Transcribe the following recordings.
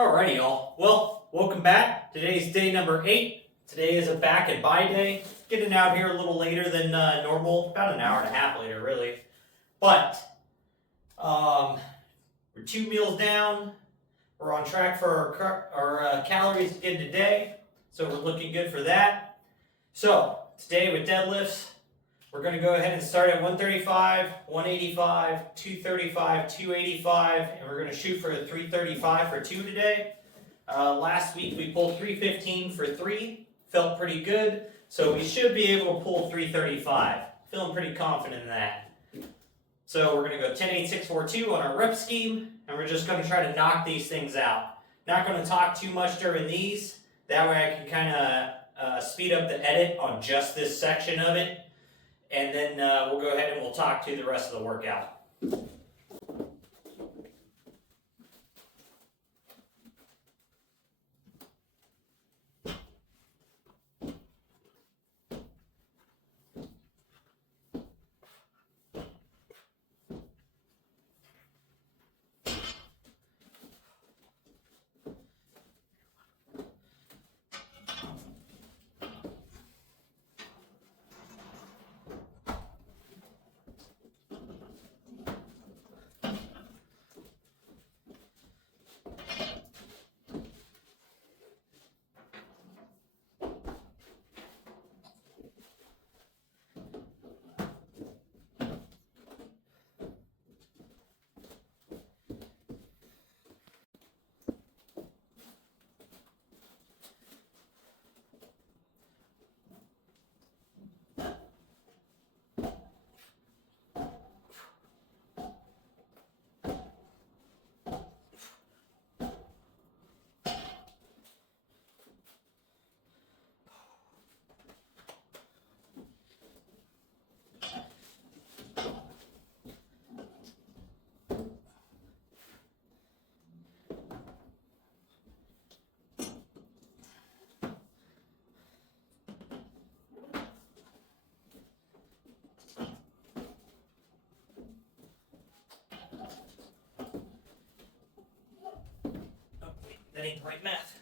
Alrighty, y'all. Well, welcome back. Today's day number 8. Today is a back and bi day. Getting out here a little later than normal, about an hour and a half later, really. But we're 2 meals down. We're on track for our calories again today, so we're looking good for that. So today with deadlifts, we're going to go ahead and start at 135, 185, 235, 285, and we're going to shoot for a 335 for 2 today. Last week we pulled 315 for 3, felt pretty good, so we should be able to pull 335. Feeling pretty confident in that. So we're going to go 10, 8, 6, 4, 2 on our rep scheme, and we're just going to try to knock these things out. Not going to talk too much during these, that way I can kind of speed up the edit on just this section of it. And then we'll go ahead and we'll talk to the rest of the workout. That ain't the right math.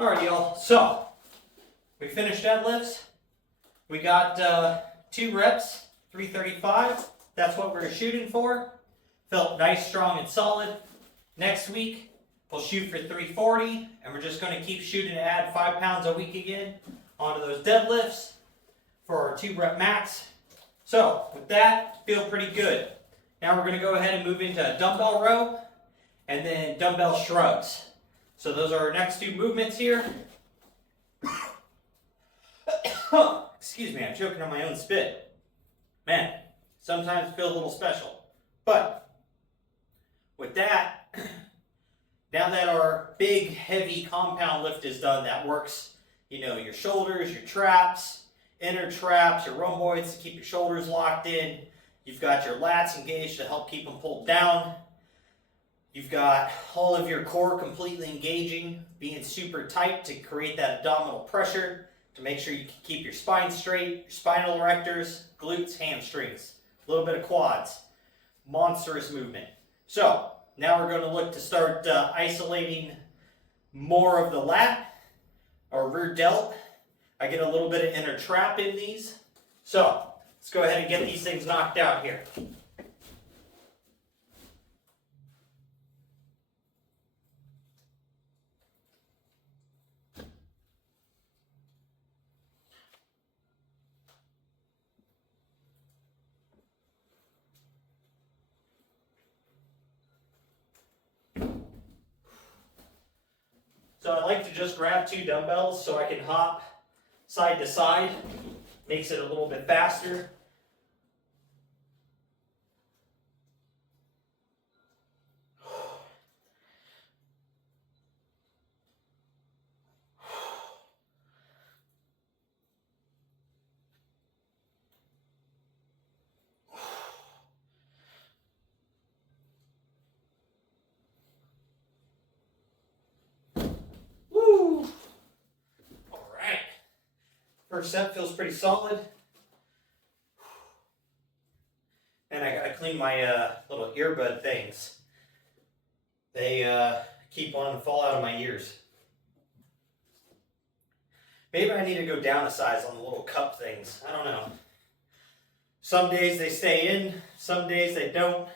Alright, y'all. So, we finished deadlifts. We got 2 reps, 335. That's what we're shooting for. Felt nice, strong, and solid. Next week, we'll shoot for 340, and we're just going to keep shooting to add 5 pounds a week again onto those deadlifts for our 2 rep max. So, with that, feel pretty good. Now we're going to go ahead and move into a dumbbell row and then dumbbell shrugs. So those are our next 2 movements here. Excuse me, I'm choking on my own spit. Man, sometimes feel a little special. But with that, now that our big, heavy compound lift is done, that works, you know, your shoulders, your traps, inner traps, your rhomboids to keep your shoulders locked in. You've got your lats engaged to help keep them pulled down. You've got all of your core completely engaging, being super tight to create that abdominal pressure, to make sure you can keep your spine straight, your spinal erectors, glutes, hamstrings, a little bit of quads. Monstrous movement. So, now we're going to look to start isolating more of the lat, or rear delt. I get a little bit of inner trap in these. So, let's go ahead and get these things knocked out here. So I like to just grab 2 dumbbells so I can hop side to side. Makes it a little bit faster. First set feels pretty solid. And I gotta clean my little earbud things. They keep wanting to fall out of my ears. Maybe I need to go down a size on the little cup things. I don't know. Some days they stay in, some days they don't.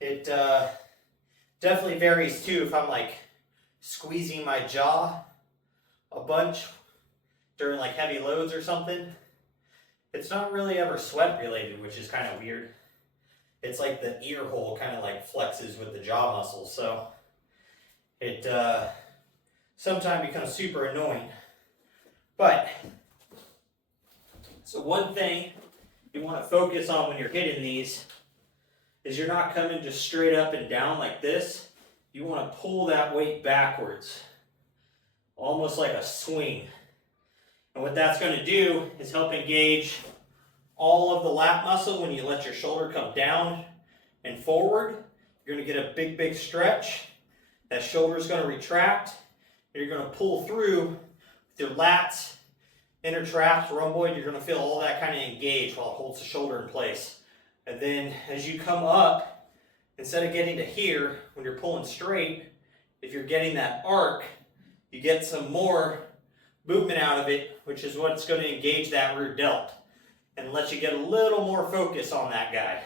It definitely varies too if I'm like squeezing my jaw a bunch during like heavy loads or something. It's not really ever sweat related, which is kind of weird. It's like the ear hole kind of like flexes with the jaw muscles, so it sometimes becomes super annoying. But, so one thing you want to focus on when you're hitting these is you're not coming just straight up and down like this. You want to pull that weight backwards, almost like a swing. And what that's going to do is help engage all of the lat muscle when you let your shoulder come down and forward. You're going to get a big, big stretch. That shoulder is going to retract. And you're going to pull through with your lats, inner traps, rhomboid. You're going to feel all that kind of engaged while it holds the shoulder in place. And then as you come up, instead of getting to here, when you're pulling straight, if you're getting that arc, you get some more movement out of it, which is what's going to engage that rear delt and let you get a little more focus on that guy.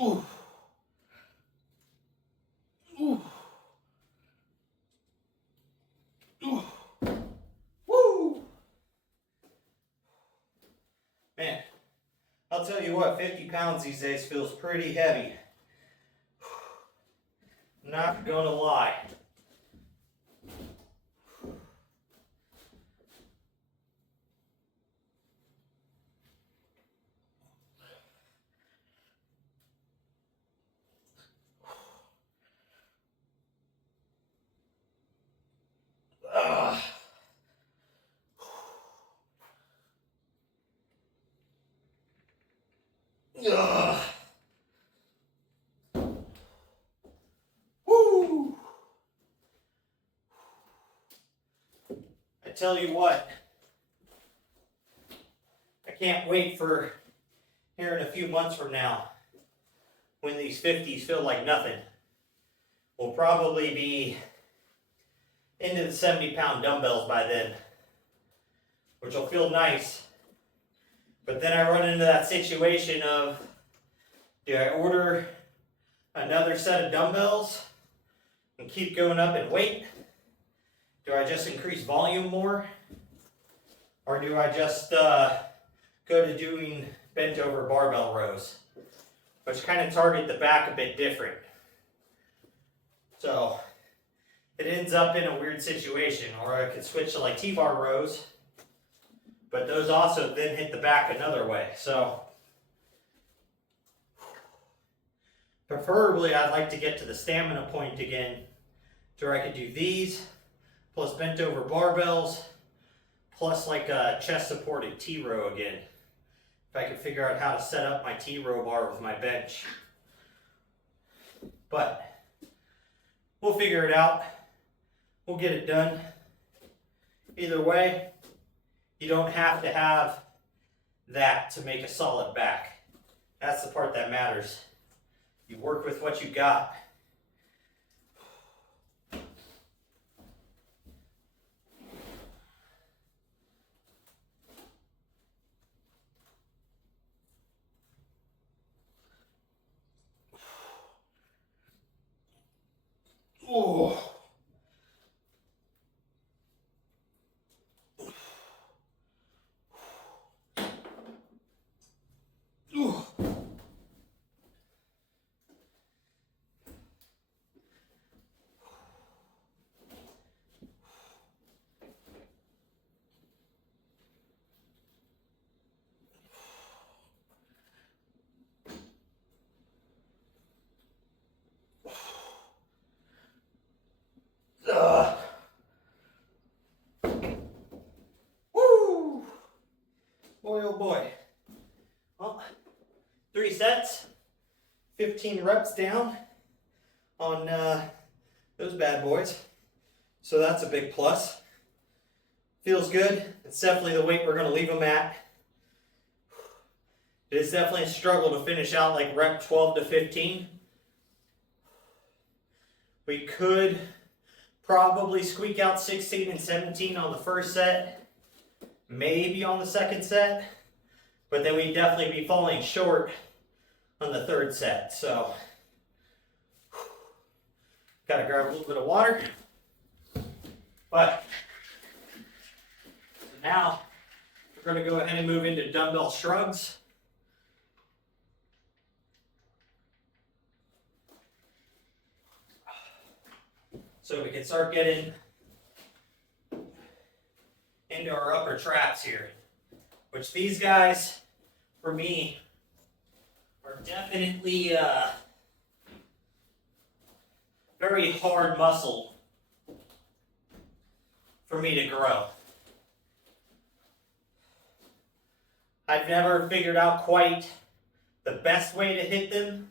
Ooh. Ooh. Ooh. Woo! Man, I'll tell you what, 50 pounds these days feels pretty heavy. Not gonna lie. Ugh. Ugh. tell you what, I can't wait for here in a few months from now when these 50s feel like nothing. We'll probably be into the 70-pound dumbbells by then, which will feel nice. But then I run into that situation of, do I order another set of dumbbells and keep going up in weight? Do I just increase volume more? Or do I just go to doing bent over barbell rows, which kind of target the back a bit different? So it ends up in a weird situation. Or I could switch to like T-bar rows, but those also then hit the back another way. So preferably I'd like to get to the stamina point again, to where I could do these plus bent over barbells plus like a chest supported T-row again. If I could figure out how to set up my T-row bar with my bench. But we'll figure it out. We'll get it done. Either way, you don't have to have that to make a solid back. That's the part that matters. You work with what you got. Oh. Woo! Boy, oh boy. Well, 3 sets, 15 reps down on those bad boys. So that's a big plus. Feels good. It's definitely the weight we're going to leave them at. It is definitely a struggle to finish out like rep 12 to 15. We could probably squeak out 16 and 17 on the first set, maybe on the second set, but then we'd definitely be falling short on the third set. So, gotta grab a little bit of water. But now we're going to go ahead and move into dumbbell shrugs. So we can start getting into our upper traps here, which these guys, for me, are definitely very hard muscle for me to grow. I've never figured out quite the best way to hit them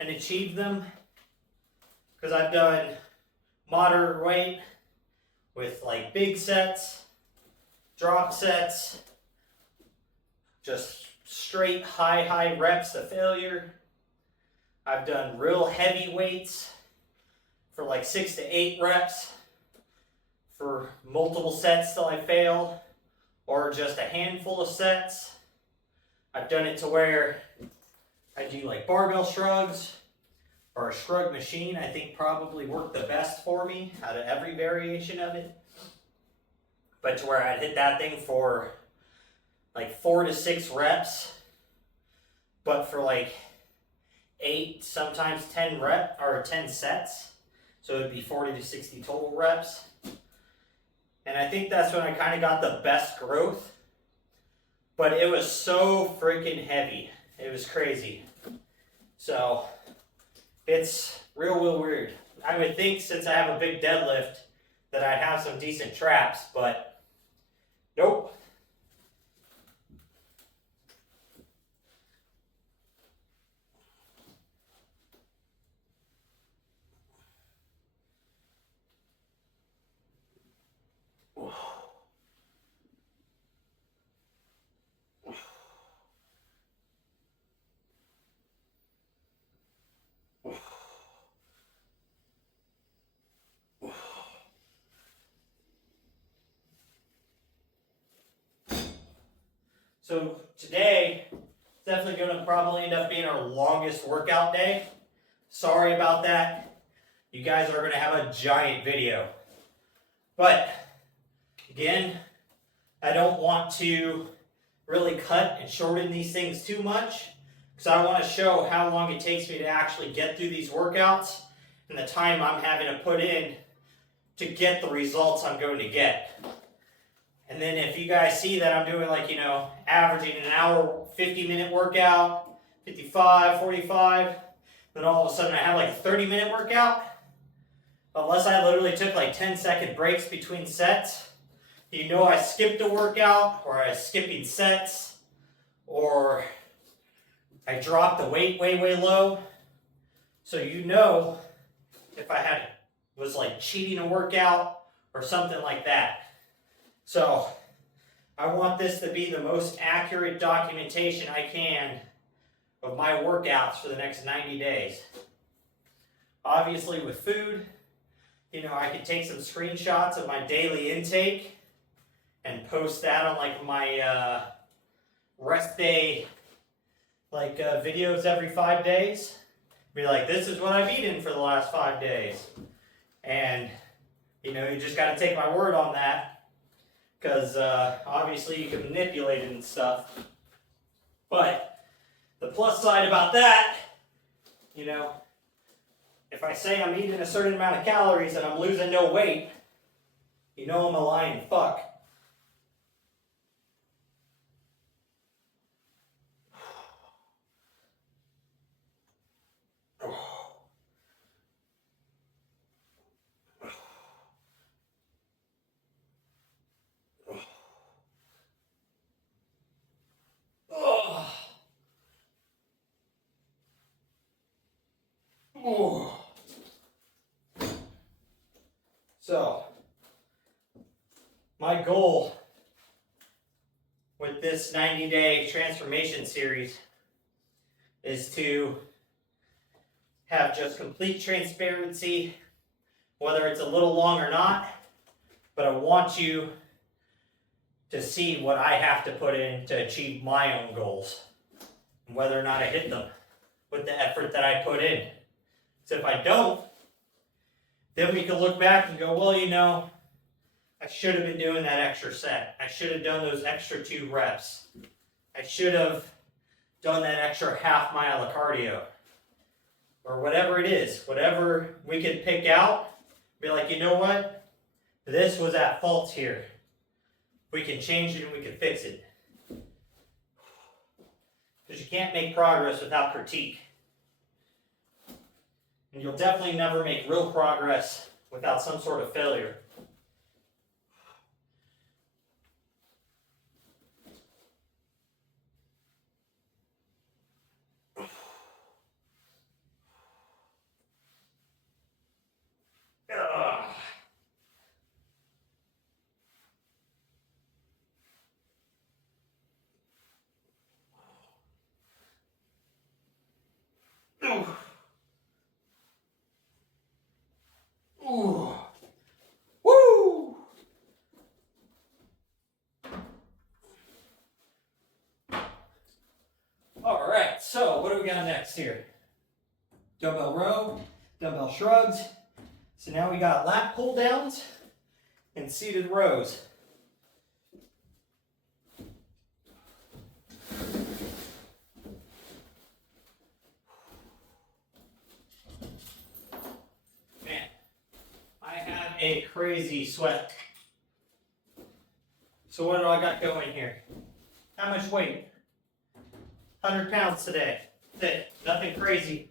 and achieve them, because I've done moderate weight with like big sets, drop sets, just straight high reps to failure. I've done real heavy weights for like 6 to 8 reps for multiple sets till I fail, or just a handful of sets. I've done it to where I do like barbell shrugs, or a shrug machine, I think probably worked the best for me out of every variation of it. But to where I'd hit that thing for like 4 to 6 reps, but for like 8, sometimes 10 sets. So it'd be 40 to 60 total reps. And I think that's when I kind of got the best growth. But it was so freaking heavy. It was crazy. So it's real weird. I would think since I have a big deadlift that I'd have some decent traps, but nope. So today, definitely going to probably end up being our longest workout day. Sorry about that. You guys are going to have a giant video. But, again, I don't want to really cut and shorten these things too much, because I want to show how long it takes me to actually get through these workouts and the time I'm having to put in to get the results I'm going to get. And then if you guys see that I'm doing like, averaging an hour, 50-minute workout, 55, 45, then all of a sudden I have like a 30-minute workout, unless I literally took like 10-second breaks between sets, I skipped a workout, or I was skipping sets, or I dropped the weight way, way low. So if I was like cheating a workout or something like that. So I want this to be the most accurate documentation I can of my workouts for the next 90 days. Obviously with food, I could take some screenshots of my daily intake and post that on like my rest day videos every 5 days. Be like, this is what I've eaten for the last 5 days. And you just got to take my word on that. Because obviously you can manipulate it and stuff. But the plus side about that, if I say I'm eating a certain amount of calories and I'm losing no weight, I'm a lying fuck. So, my goal with this 90-day transformation series is to have just complete transparency, whether it's a little long or not, but I want you to see what I have to put in to achieve my own goals, and whether or not I hit them with the effort that I put in. So if I don't, then we can look back and go, well, I should have been doing that extra set. I should have done those extra 2 reps. I should have done that extra half mile of cardio. Or whatever it is, whatever we could pick out, be like, you know what? This was at fault here. We can change it and we can fix it. Because you can't make progress without critique. And you'll definitely never make real progress without some sort of failure. Ooh. Woo! All right, so what do we got next here? Dumbbell row, dumbbell shrugs. So now we got lat pull downs and seated rows. Man, I have a crazy sweat. So what do I got going here? How much weight? 100 pounds today. That's it. Nothing crazy.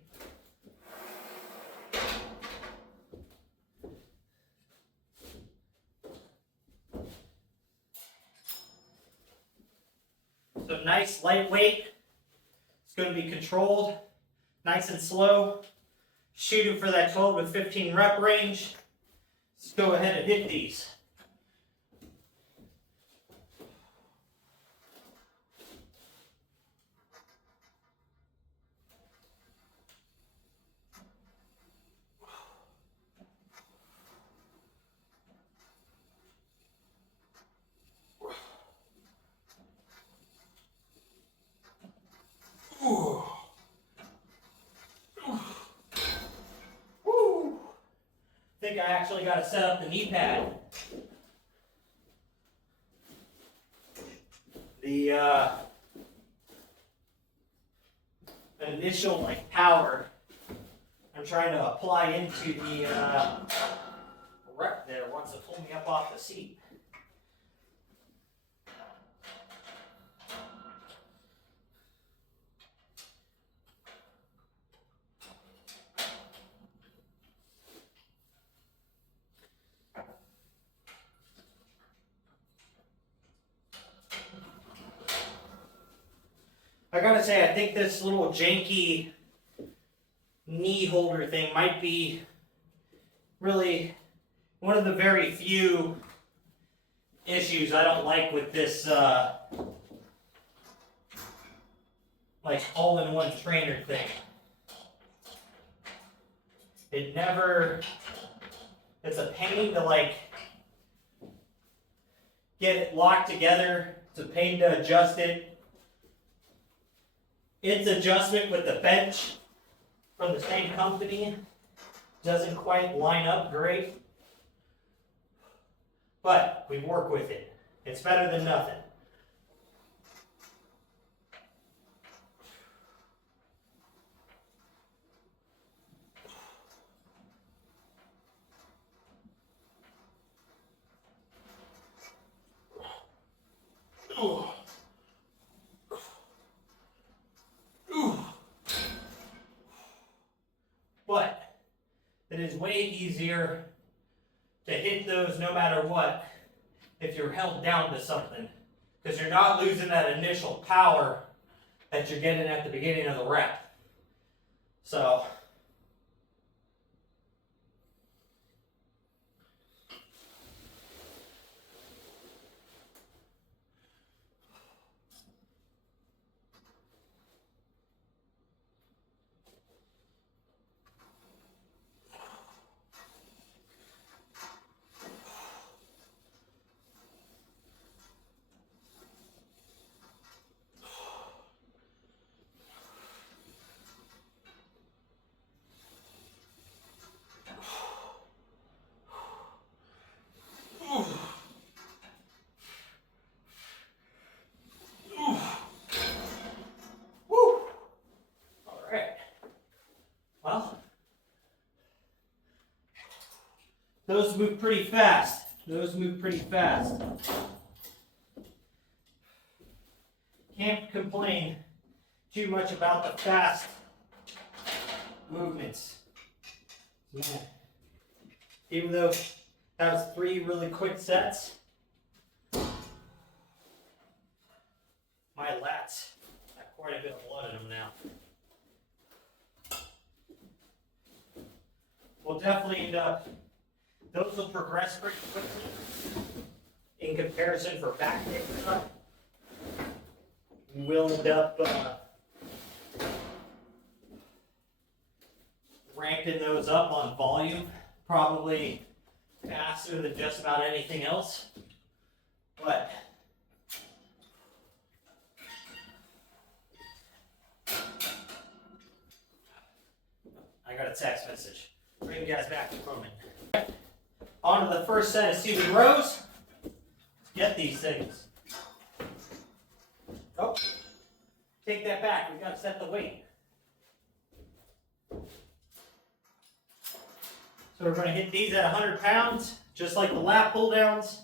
So nice lightweight. It's going to be controlled, nice and slow. Shooting for that 12 to 15 rep range. Let's go ahead and hit these. think I actually got to set up the knee pad. The initial like power I'm trying to apply into the rep there wants to pull me up off the seat. I gotta say, I think this little janky knee holder thing might be really one of the very few issues I don't like with this like all-in-one trainer thing. It's a pain to like get it locked together. It's a pain to adjust it. Its adjustment with the bench from the same company doesn't quite line up great, but we work with it. It's better than nothing. But it is way easier to hit those no matter what if you're held down to something, because you're not losing that initial power that you're getting at the beginning of the rep. So those move pretty fast. Can't complain too much about the fast movements. Man. Even though that was 3 really quick sets, my lats have quite a bit of blood in them now. We'll definitely end up, those will progress pretty quickly in comparison for back day stuff. We'll end up ramping those up on volume, probably faster than just about anything else. But I got a text message. Bring you guys back in a moment. On to the first set of seated rows. Let's get these things. Oh, take that back. We've got to set the weight. So we're going to hit these at 100 pounds, just like the lat pull downs.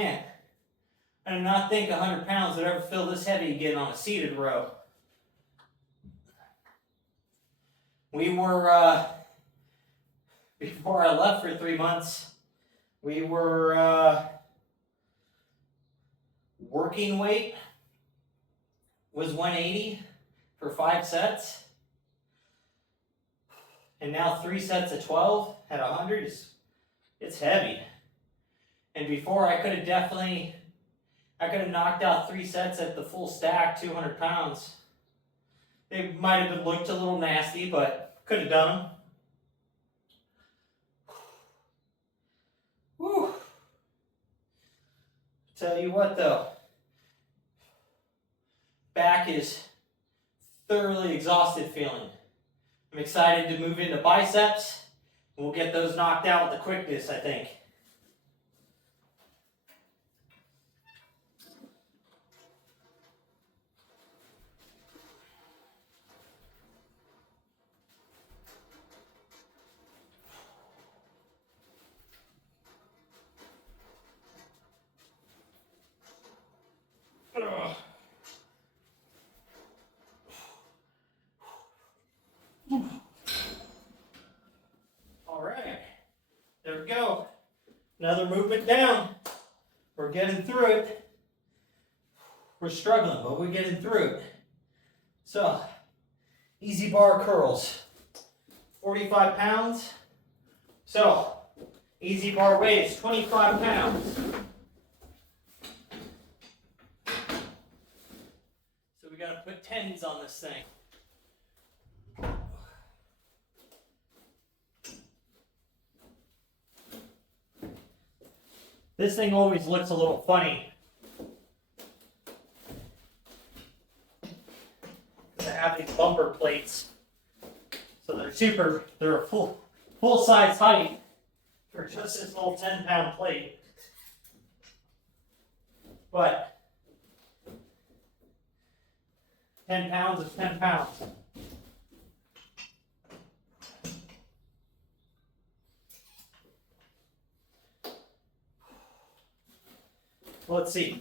Man, I did not think 100 pounds would ever feel this heavy again on a seated row. We were, before I left for 3 months, we were working weight was 180 for 5 sets. And now 3 sets of 12 at 100 it's heavy. And before I could have knocked out 3 sets at the full stack, 200 pounds. They might have looked a little nasty, but could have done them. Whew. Tell you what though, back is thoroughly exhausted feeling. I'm excited to move into biceps, and we'll get those knocked out with the quickness, I think. All right, there we go. Another movement down. We're getting through it. We're struggling, but we're getting through it. So, easy bar curls, 45 pounds. So, easy bar weights, 25 pounds. So we gotta put 10s on this thing. This thing always looks a little funny. I have these bumper plates. So they're a full size height for just this little 10-pound plate. But 10 pounds is 10 pounds. Let's see.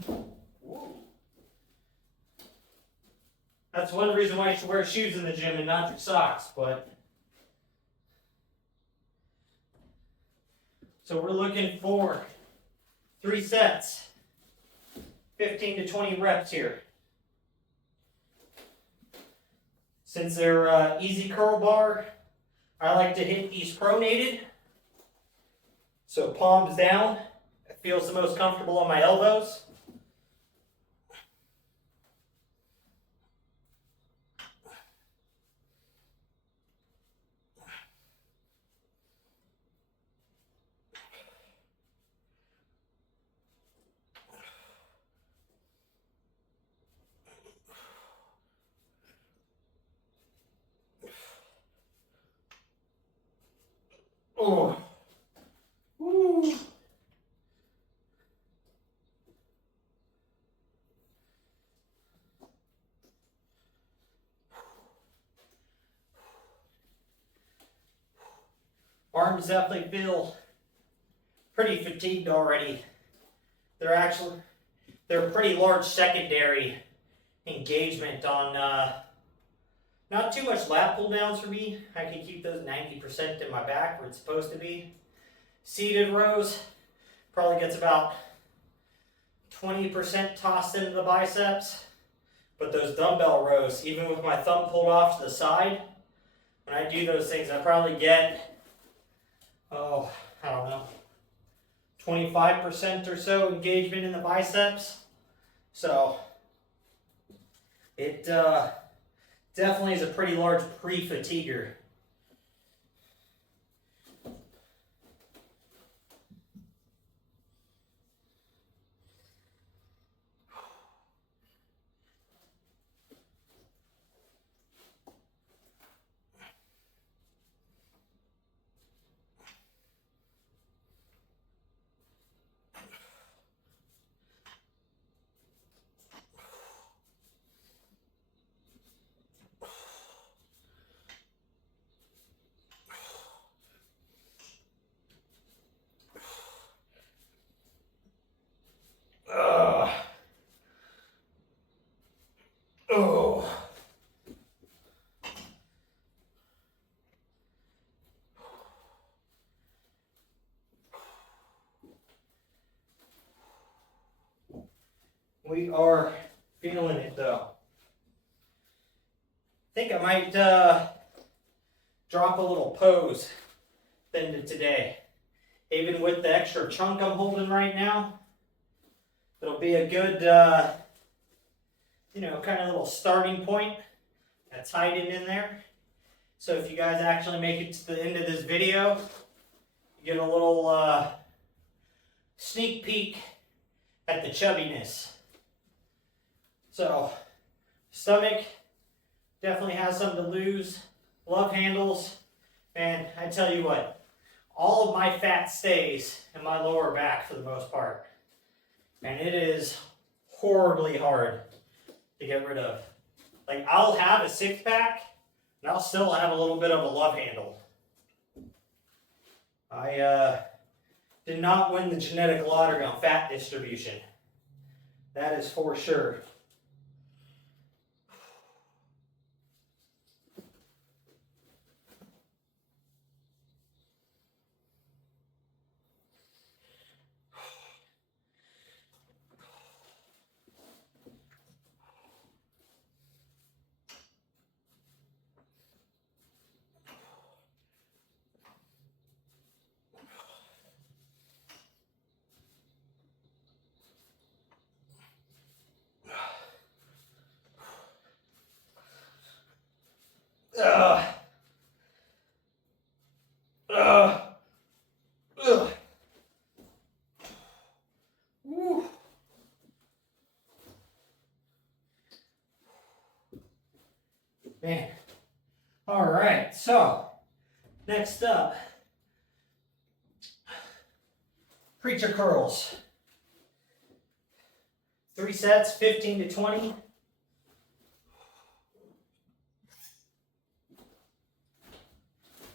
That's one reason why you should wear shoes in the gym and not your socks, but. So we're looking for 3 sets, 15 to 20 reps here. Since they're easy curl bar, I like to hit these pronated. So palms down. It feels the most comfortable on my elbows. Oh. Woo. Arms definitely feel pretty fatigued already. They're pretty large secondary engagement on not too much lat pull downs for me. I can keep those 90% in my back where it's supposed to be. Seated rows probably gets about 20% tossed into the biceps. But those dumbbell rows, even with my thumb pulled off to the side, when I do those things, I probably get, I don't know, 25% or so engagement in the biceps. So it definitely is a pretty large pre-fatiguer. We are feeling it though. I think I might drop a little pose into today. Even with the extra chunk I'm holding right now, it'll be a good, kind of little starting point. That's hiding in there. So if you guys actually make it to the end of this video, you get a little sneak peek at the chubbiness. So, stomach definitely has something to lose. Love handles, and I tell you what, all of my fat stays in my lower back for the most part. And it is horribly hard to get rid of. Like, I'll have a six pack, and I'll still have a little bit of a love handle. I did not win the genetic lottery on fat distribution. That is for sure. Ugh. Ugh. Ugh. Woo. Man. All right, so next up, preacher curls. 3 sets, 15 to 20.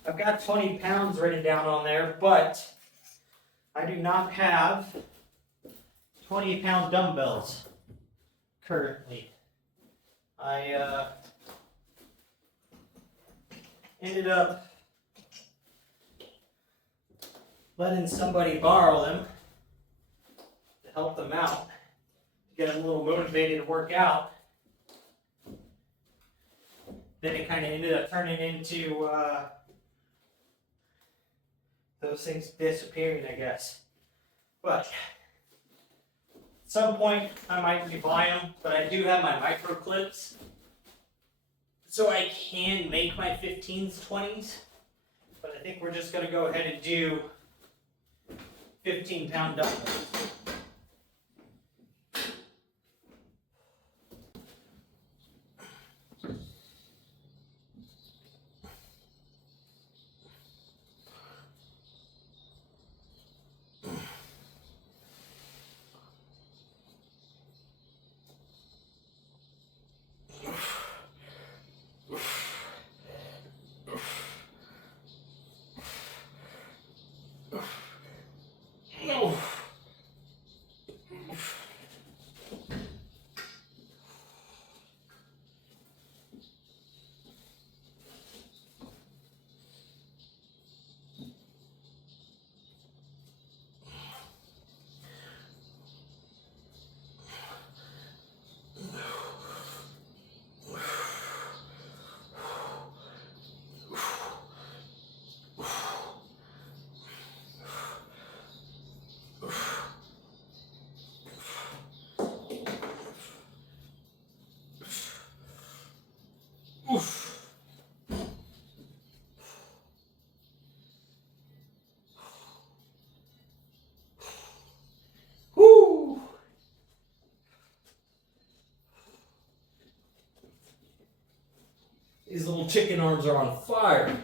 I've got 20 pounds written down on there, but I do not have 20-pound dumbbells currently. I ended up letting somebody borrow them to help them out, to get them a little motivated to work out. Then it kind of ended up turning into those things disappearing, I guess. But at some point, I might rebuy them, but I do have my micro clips, so I can make my 15s, 20s. But I think we're just going to go ahead and do 15-pound dumbbells. Oof. Woo. These little chicken arms are on fire.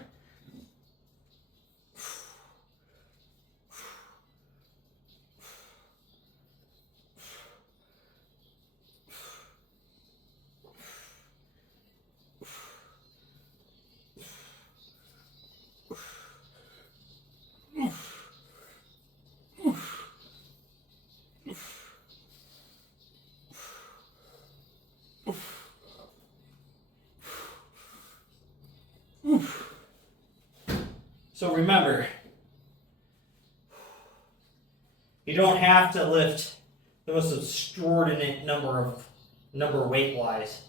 So remember, you don't have to lift the most extraordinary number weight-wise.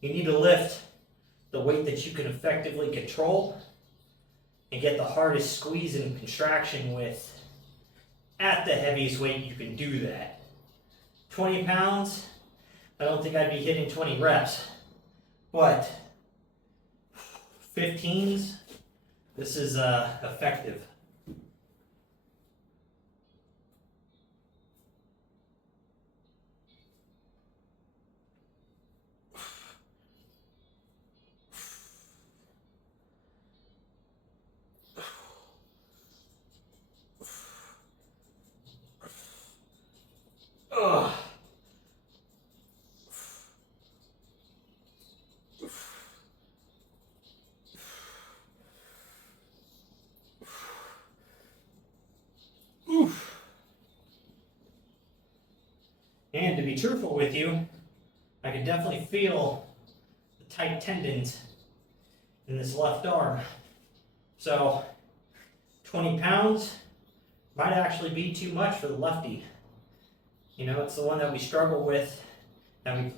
You need to lift the weight that you can effectively control and get the hardest squeeze and contraction with at the heaviest weight you can do that. 20 pounds, I don't think I'd be hitting 20 reps, but 15s, this is effective. Ugh. Oof. And to be truthful with you, I can definitely feel the tight tendons in this left arm. So 20 pounds might actually be too much for the lefty. You know, it's the one that we struggle with, that we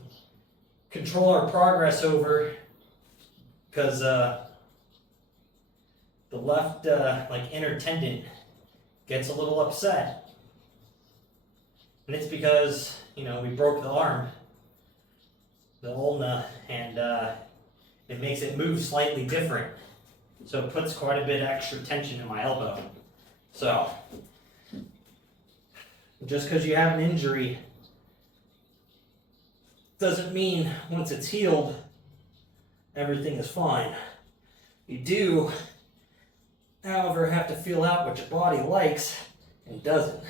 control our progress over, because the left like inner tendon gets a little upset. And it's because, you know, we broke the arm, the ulna, and it makes it move slightly different. So it puts quite a bit of extra tension in my elbow. So just because you have an injury doesn't mean once it's healed, everything is fine. You do, however, have to feel out what your body likes and doesn't.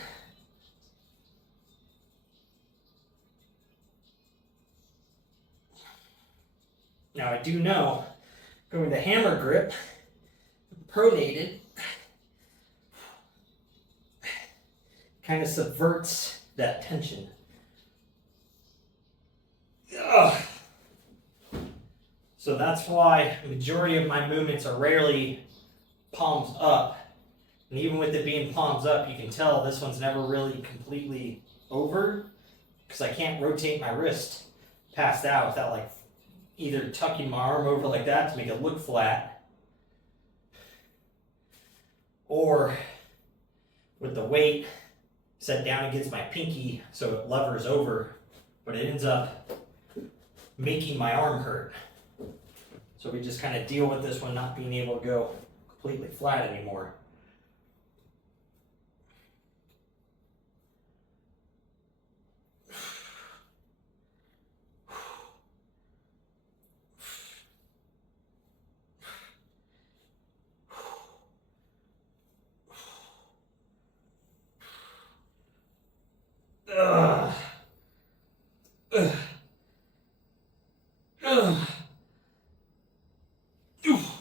Now I do know, going to hammer grip, pronated, kind of subverts that tension. Ugh. So that's why the majority of my movements are rarely palms up. And even with it being palms up, you can tell this one's never really completely over, because I can't rotate my wrist past that without like either tucking my arm over like that to make it look flat, or with the weight set down against my pinky so it levers over, but it ends up making my arm hurt. So we just kind of deal with this one not being able to go completely flat anymore. Ugh. Ugh. Ugh. Oof.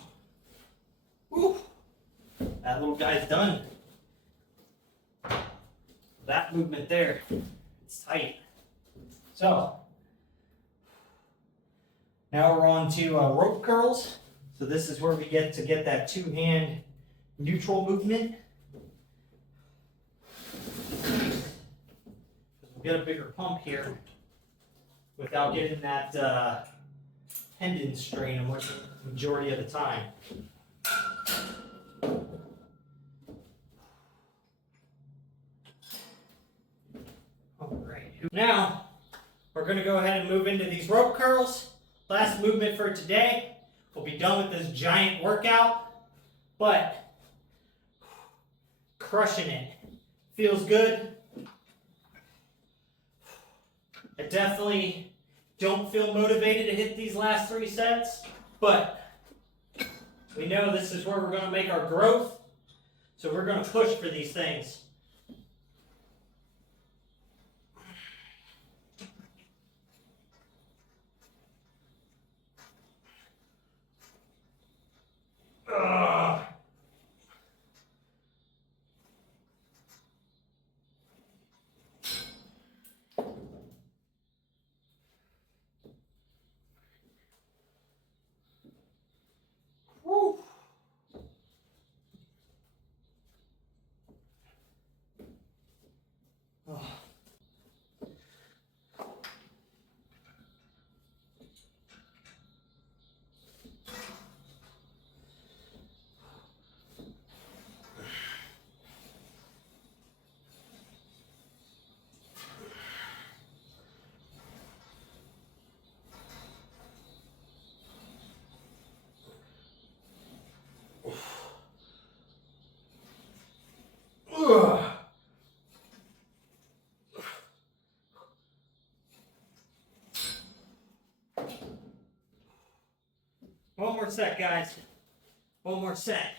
Oof. That little guy's done. That movement there, it's tight. So now we're on to rope curls. So this is where we get to get that two-hand neutral movement. Get a bigger pump here without getting that tendon strain much majority of the time. All right. Now we're going to go ahead and move into these rope curls. Last movement for today. We'll be done with this giant workout, but crushing it. Feels good. I definitely don't feel motivated to hit these last 3 sets, but we know this is where we're going to make our growth, so we're going to push for these things. Ugh. more set, guys. One more set.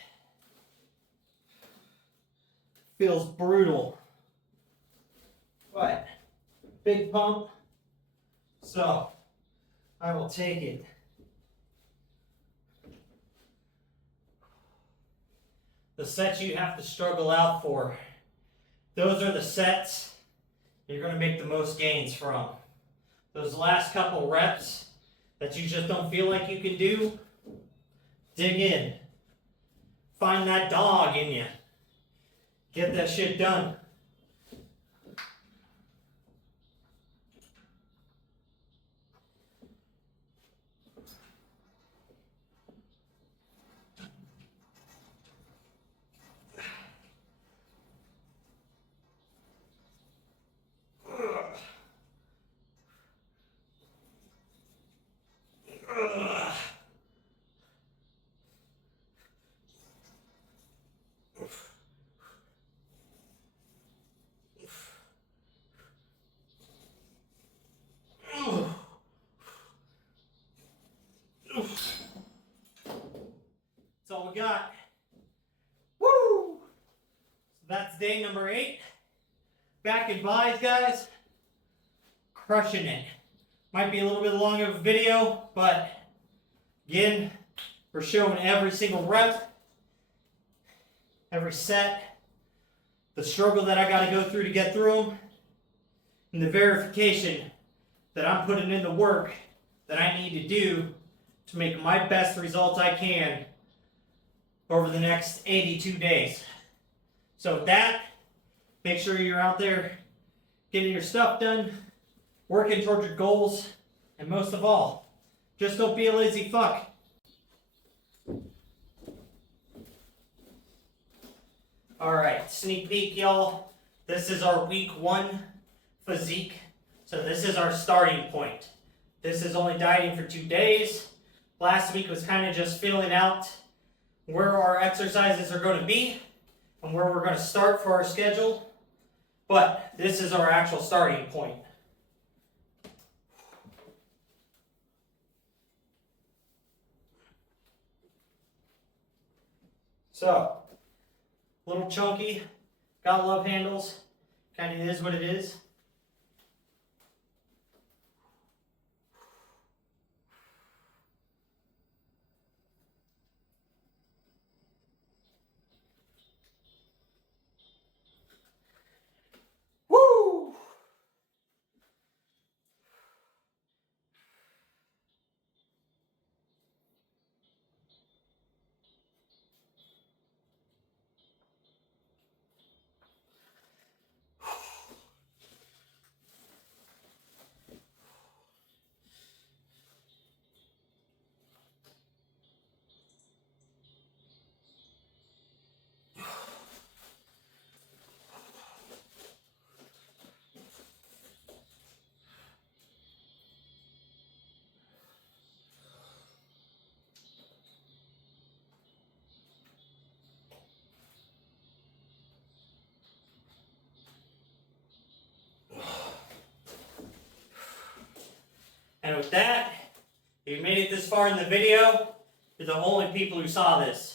Feels brutal. But big pump. So I will take it. The sets you have to struggle out for. Those are the sets you're going to make the most gains from. Those last couple reps that you just don't feel like you can do, dig in. Find that dog in you. Get that shit done. That's all we got. Woo! So that's day number 8. Back in buys, guys. Crushing it. Might be a little bit longer of a video, but again, we're showing every single rep, every set, the struggle that I got to go through to get through them, and the verification that I'm putting in the work that I need to do to make my best results I can over the next 82 days. So with that, make sure you're out there getting your stuff done, working towards your goals, and most of all, just don't be a lazy fuck. Alright, sneak peek, y'all. This is our week 1 physique. So this is our starting point. This is only dieting for 2 days. Last week was kind of just filling out where our exercises are going to be and where we're going to start for our schedule. But this is our actual starting point. So, a little chunky, got love handles, kind of is what it is. Woo! And with that, if you made it this far in the video, you're the only people who saw this.